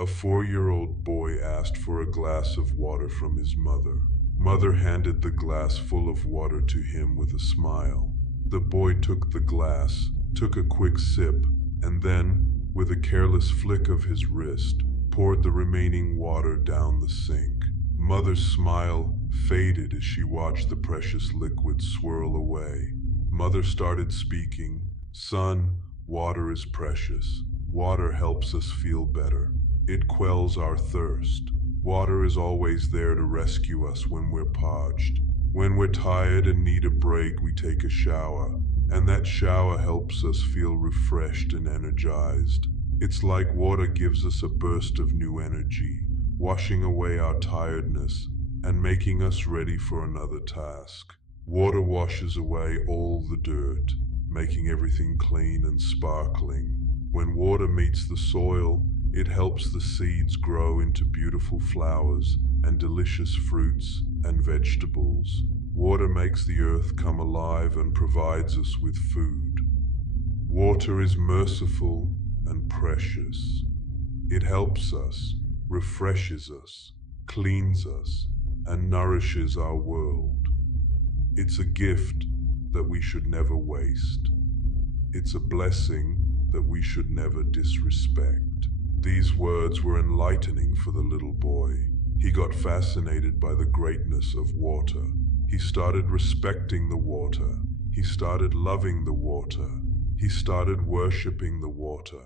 A 4-year-old boy asked for a glass of water from his mother. Mother handed the glass full of water to him with a smile. The boy took the glass, took a quick sip, and then, with a careless flick of his wrist, poured the remaining water down the sink. Mother's smile faded as she watched the precious liquid swirl away. Mother started speaking. Son, water is precious. Water helps us feel better. It quells our thirst. Water is always there to rescue us when we're parched. When we're tired and need a break, we take a shower, and that shower helps us feel refreshed and energized. It's like water gives us a burst of new energy, washing away our tiredness and making us ready for another task. Water washes away all the dirt, making everything clean and sparkling. When water meets the soil, it helps the seeds grow into beautiful flowers and delicious fruits and vegetables. Water makes the earth come alive and provides us with food. Water is merciful and precious. It helps us, refreshes us, cleans us, and nourishes our world. It's a gift that we should never waste. It's a blessing that we should never disrespect. These words were enlightening for the little boy. He got fascinated by the greatness of water. He started respecting the water. He started loving the water. He started worshiping the water.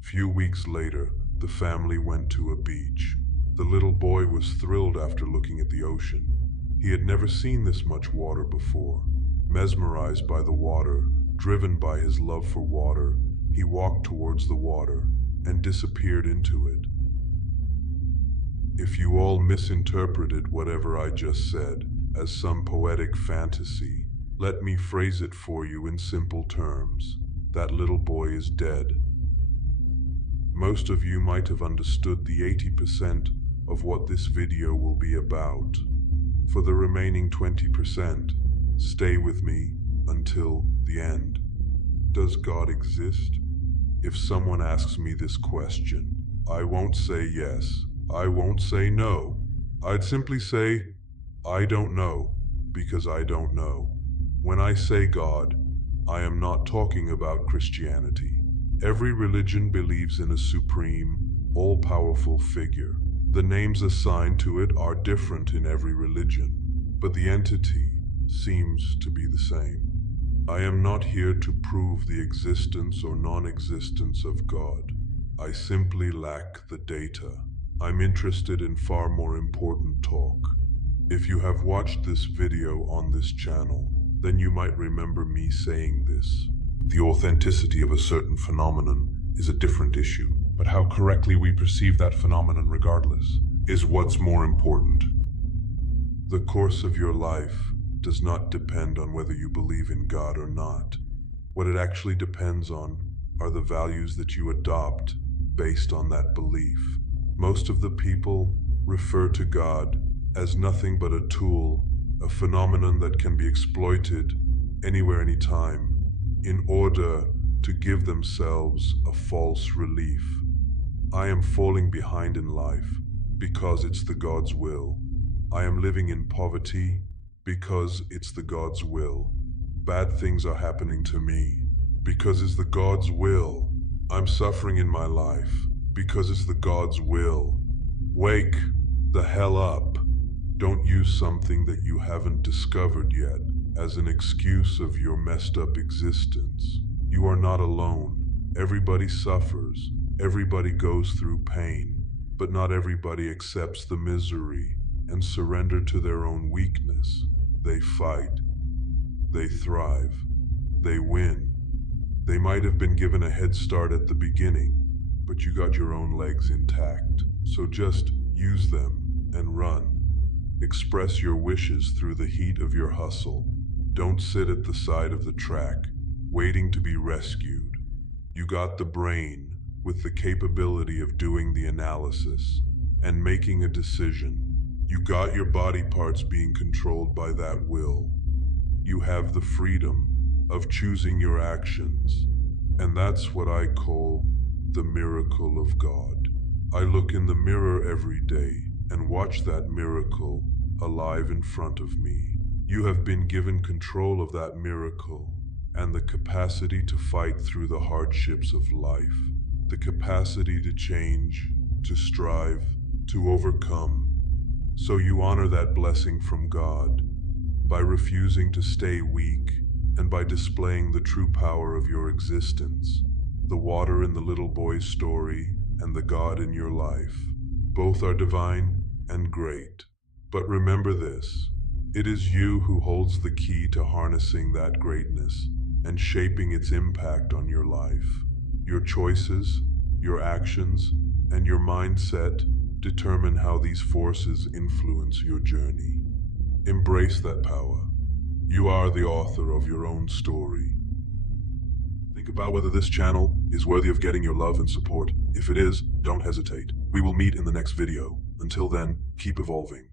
Few weeks later, the family went to a beach. The little boy was thrilled after looking at the ocean. He had never seen this much water before. Mesmerized by the water, driven by his love for water, he walked towards the water and disappeared into it. If you all misinterpreted whatever I just said as some poetic fantasy, let me phrase it for you in simple terms. That little boy is dead. Most of you might have understood the 80% of what this video will be about. For the remaining 20%, stay with me until the end. Does God exist? If someone asks me this question, I won't say yes. I won't say no. I'd simply say, I don't know, because I don't know. When I say God, I am not talking about Christianity. Every religion believes in a supreme, all-powerful figure. The names assigned to it are different in every religion, but the entity seems to be the same. I am not here to prove the existence or non-existence of God. I simply lack the data. I'm interested in far more important talk. If you have watched this video on this channel, then you might remember me saying this. The authenticity of a certain phenomenon is a different issue, but how correctly we perceive that phenomenon regardless is what's more important. The course of your life does not depend on whether you believe in God or not. What it actually depends on are the values that you adopt based on that belief. Most of the people refer to God as nothing but a tool, a phenomenon that can be exploited anywhere, anytime, in order to give themselves a false relief. I am falling behind in life because it's the God's will. I am living in poverty because it's the God's will. Bad things are happening to me because it's the God's will. I'm suffering in my life because it's the God's will. Wake the hell up. Don't use something that you haven't discovered yet as an excuse of your messed up existence. You are not alone. Everybody suffers. Everybody goes through pain. But not everybody accepts the misery and surrender to their own weakness. They fight. They thrive. They win. They might have been given a head start at the beginning, but you got your own legs intact. So just use them and run. Express your wishes through the heat of your hustle. Don't sit at the side of the track, waiting to be rescued. You got the brain with the capability of doing the analysis and making a decision. You got your body parts being controlled by that will. You have the freedom of choosing your actions, and that's what I call the miracle of God. I look in the mirror every day and watch that miracle alive in front of me. You have been given control of that miracle and the capacity to fight through the hardships of life, the capacity to change, to strive, to overcome. So you honor that blessing from God by refusing to stay weak and by displaying the true power of your existence. The water in the little boy's story and the God in your life, both are divine and great. But remember this, it is you who holds the key to harnessing that greatness and shaping its impact on your life. Your choices, your actions, and your mindset determine how these forces influence your journey. Embrace that power. You are the author of your own story. Think about whether this channel is worthy of getting your love and support. If it is, don't hesitate. We will meet in the next video. Until then, keep evolving.